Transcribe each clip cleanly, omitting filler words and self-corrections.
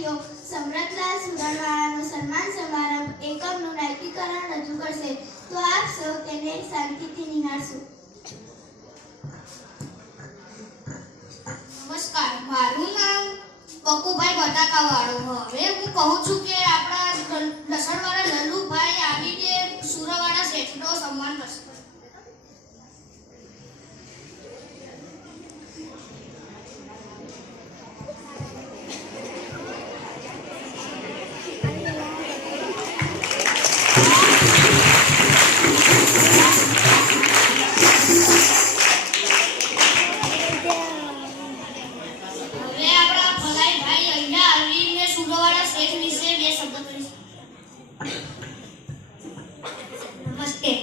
વિદ્યાર્થીઓ સમરથલાલ સુરણવાળાનો સન્માન સમારંભ એકમનું નાયકીકરણ રજૂ કરશે, તો આપ સૌ તેને શાંતિથી નિહાળશો. નમસ્કાર, મારું નામ બકુભાઈ બટાકાવાળો. હવે હું કહું છું કે આપણા લસણવાળા લલ્લુભાઈ આવીને સુરવાળા શેઠનો સન્માન કરશે.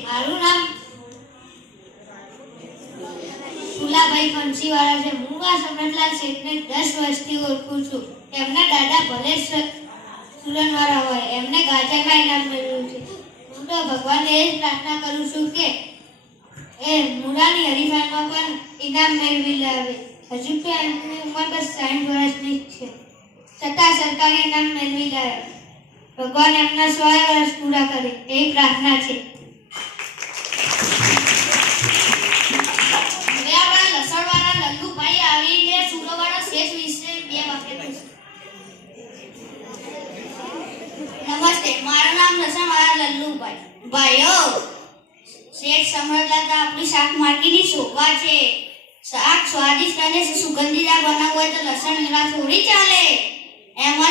મારું નામ ફુલાભાઈ ફંસીવાળા છે. હું આ સમરથલાલ શેઠને 10 વર્ષથી ઓળખું છું. એમના દાદા ભલે સુરણવાળા હોય, એમને ગાજરના ઇનામ મેળવ્યું છે. હું તો ભગવાનને એ જ પ્રાર્થના કરું છું કે એ મુરાની હરીફાઈમાં પણ ઇનામ મેળવી લાવે. હજુ તો એમની ઉંમર બસ 60 વર્ષની જ છે, છતાં સરકારી ઇનામ મેળવી લાવે. ભગવાન એમના 100 વર્ષ પૂરા કરે એવી પ્રાર્થના છે. નમસ્તે, મારું નામ લસણવાળા લલ્લુભાઈ. ભાઈઓ, શેઠ સમરથલાલ આપણી શાક માર્કેટની શોભા છે. શાક સ્વાદિષ્ટ અને સુગંધીદાર બનાવવું હોય તો લસણ લીલા થોડી ચાલે. એમ જ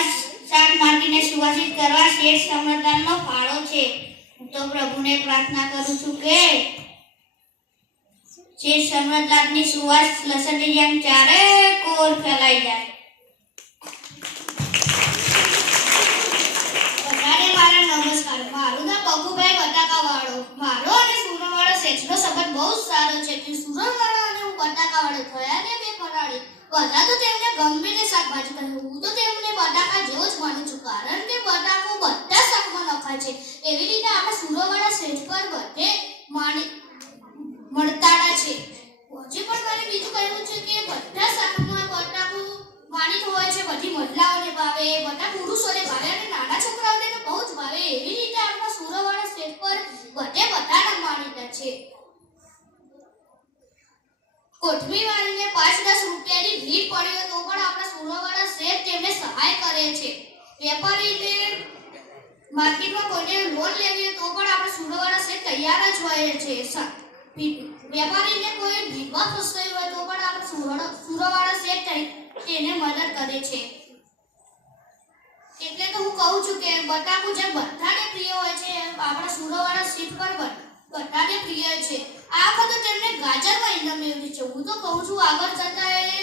શાક માર્કેટને સુવાસિત કરવા શેઠ સમરથલાલનો ફાળો છે. હું તો પ્રભુને પ્રાર્થના કરું છું કે શેઠ સમરથલાલની સુવાસ લસણની જેમ ચારે કોર ફેલાઈ જાય. નમસ્કાર, મારું નામ બકુભાઈ બટાકાવાળો. મારો અને સુરણવાળા શેઠનો સંબંધ બહુ સારો છે. કે સુરણવાળા અને હું બટાકાવાળો થયા ને બે ફરાળી. બધા તો તેમને ગમે તે શાકભાજી કહે, હું તો તેમને બટાકા જેવો જ માનું છું, કારણ કે બટાકો બધા શાકમાં નખાય છે. એવી રીતે આપણે સુરણવાળા શેઠ પર બધે મળતાડા છે. હજી પણ મારે બીજું કહેવું છે કે બધા શાકમાં બટાકું માનીતું હોય છે. બધી મહિલાઓને ભાવે, બધા પુરુષોને ભાવે અને નાના છોકરાઓને તો બહુ જ ભાવે. એવી રીતે આપણા સુરણવાળા શેઠ પર બધે બધાના માનીતા છે. કોથમી વાળીને 5-10 રૂપિયાની ભીડ પડી હોય તો પણ આપણા સુરણવાળા શેઠ તેમને સહાય કરે છે. વેપારીને માર્કેટમાં કોઈને લોન લેવી હોય તો પણ આપણા સુરણવાળા શેઠ તૈયાર જ હોય છે. વેપારીને કોઈ વિધવા ફસાઈ હોય તો પણ આપણા સુરણવાળા શેઠ તેને મદદ કરે છે. એટલે તો હું કહું છું કે બટાકું જે બધાને પ્રિય હોય છે, આપણા સુરણવાળા શેઠ પર બધાને પ્રિય છે. આ વખતે તેમને ગાજરમાં ઇનામ મેળવ્યું છે. હું તો કહું છું આગળ જતા એ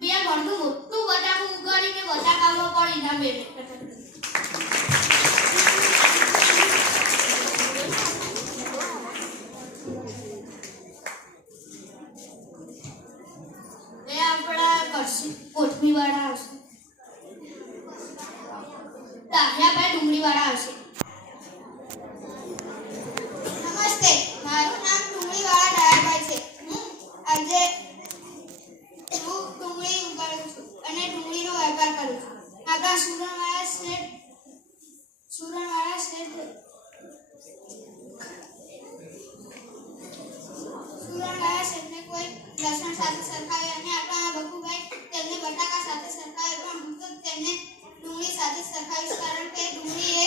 2 મણનું મોટું બટાકું ઉગાડીને બટાકામાં પણ ઇનામ મેળવે. કોથમી વાળા આવશે, તાહિયાભાઈ ડુંગળી વાળા આવશે. નમસ્તે, મારું નામ ડુંગળી વાળા ડાયાભાઈ છે. આજે હું ડુંગળી ઉગાડું છું અને ડુંગળીનો વેપાર કરું છું. આપણા સુરણવાળા શેઠને કોઈ લસણ સાથે સરખાવે અને આપણા બકુભાઈ તેમને બટાકા સાથે સરખાવે, પણ હું તો તેમને ડુંગળી સાથે સરખાવીશ, કારણ કે ડુંગળી એ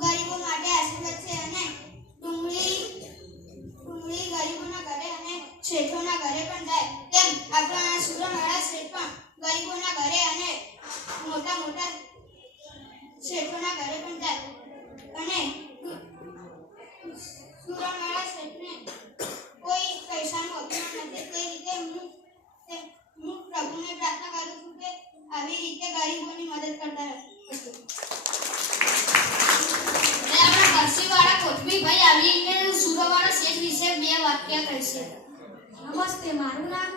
ગરીબો માટે આશીર્વાદ છે અને ડુંગળી ગરીબોના ઘરે અને શેઠોના ઘરે પણ જાય, તેમ આપણા સુરણવાળા શેઠ પણ ગરીબોના ઘરે અને મોટા શેઠોના ઘરે પણ જાય અને સુરણવાળા શેઠને કોઈ પૈસાનો અભિમાન નથી. તે રીતે હું પ્રભુને પ્રાર્થના કરું છું કે આવી રીતે ગરીબોની મદદ કરતા રહેશે. આપણા કરસીવાળા કોથમીભાઈ આવીને સુરણવાળા શેઠ વિશે 2 વાક્ય કહેશે. નમસ્તે, મારું નામ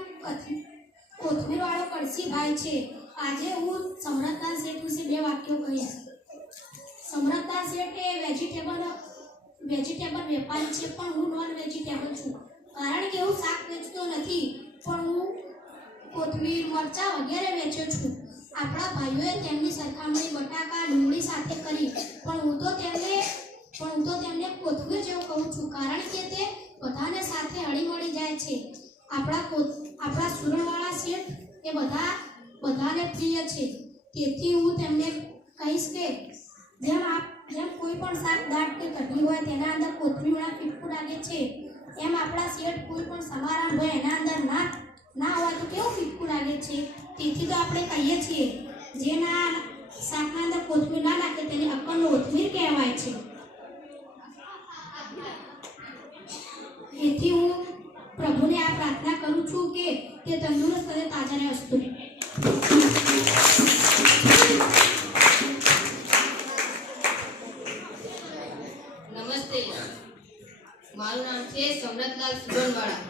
કોથમીવાળો કરસીભાઈ છે. આજે હું સમરથલાલ શેઠ વિશે 2 વાક્યો કહીશ. સમરથલાલ શેઠ એ વેજીટેબલ વેપારી છે, પણ હું નોન વેજીટેબલ છું. કારણ કે હું શાક વેચતો નથી, પણ હું કોથમીર, મરચાં વગેરે વેચું છું. આપણા ભાઈઓએ તેમની સરખામણી બટાકા ડુંગળી સાથે કરી, પણ હું તો તેમને કોથમીર જેવું કહું છું, કારણ કે તે બધાને સાથે હળીમળી જાય છે. આપણા સુરણવાળા શેઠ એ બધાને પ્રિય છે. તેથી હું તેમને કહીશ કે જેમ કોઈ પણ શાક દાળ કે કઢી હોય તેના અંદર કોથમીર ફીટકું લાગે છે, એમ આપણા શેઠ કોઈ પણ સમારંભ હોય એના અંદર ના હોય તો કેવું ફીટકું લાગે છે. તેથી તો આપણે કહીએ છીએ જેના શાકના અંદર કોથમીર ના નાખે તેને અક્કલનો કોથમીર કહેવાય છે. તેથી હું પ્રભુને આ પ્રાર્થના કરું છું કે તે તંદુરસ્ત અને તાજા રહે. અસ્તુ. નમસ્તે, મારું નામ છે સમરતલાલ સુરણવાળા.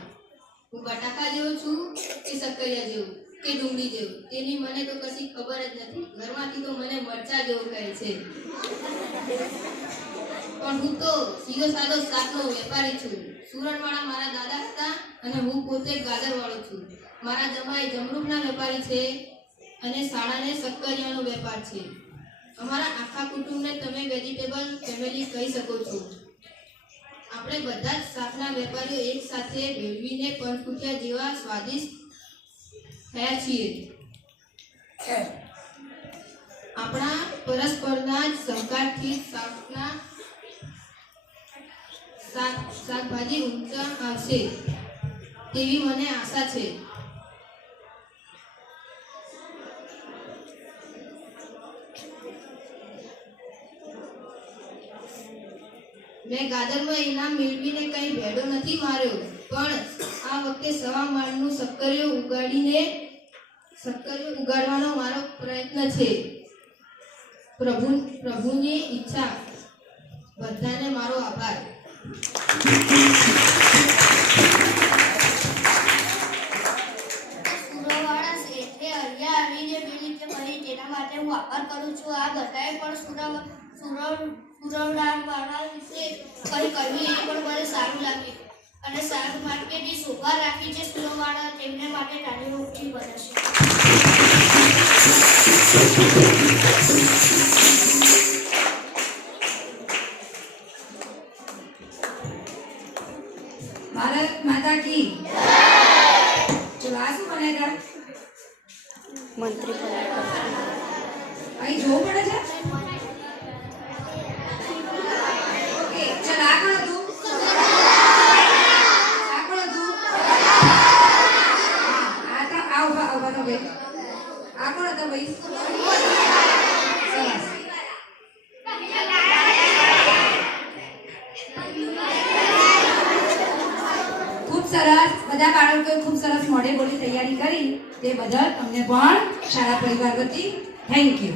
હું બટાકા જેવો છું કે સક્કરિયા જેવું કે ડુંગળી જેવું તેની મને તો કશી ખબર જ નથી. ઘરમાંથી તો મને મરચા જેવું કહે છે. પણ હું તો સીધો સાદો શાકનો વેપારી છું. સુરણવાળા મારા દાદા હતા અને હું પોતે ગાજરવાળો છું. મારા જમાઈ જમરૂખના વેપારી છે અને શાળાને સક્કરિયાનો વેપાર છે. અમારા આખા કુટુંબને તમે વેજીટેબલ ફેમિલી કહી શકો છો. આપણે બધા જ શાકના વેપારીઓ એક સાથે ભેળવીને પંચકુટિયા જેવા સ્વાદિષ્ટ થયા છીએ. આપણા પરસ્પરના જ સહકારથી શાકભાજી ઊંચા આવશે તેવી મને આશા છે. મેં ગાજરમાં ઇનામ મેળવીને કંઈ ભેડો નથી માર્યો, પણ આ વખતે સવા માળનું સક્કરિયો ઉગાડવાનો મારો પ્રયત્ન છે. પ્રભુની ઈચ્છા. બધાને મારો આભાર. સુરવાળા શેઠે અહીંયા આવીને બે રીતે કરી તેના માટે હું આભાર કરું છું. આ બધાએ પણ સુરવડાવાળા વિશે કંઈ કહ્યું એ પણ મને સારું લાગ્યું અને શાક માર્કેટની શોભા રાખી છે સુરવાળા તેમને માટે તાળીઓ ઊંચી બનશે. ભારત માતા કી ચલો આ શું બનેગા મંત્રી અહીં જોવું પડે છે. ઓકે ચલ આ કોણ હતું? આ કોણ હતું? આ તો આવ તો ભાઈ આ કોણ હતા ભાઈ? સરસ. ખૂબ સરસ. બધા બાળકોએ ખૂબ સરસ મોઢે બોલી તૈયારી કરી તે બદલ તમને પણ શાળા પરિવાર વતી થેન્ક યુ.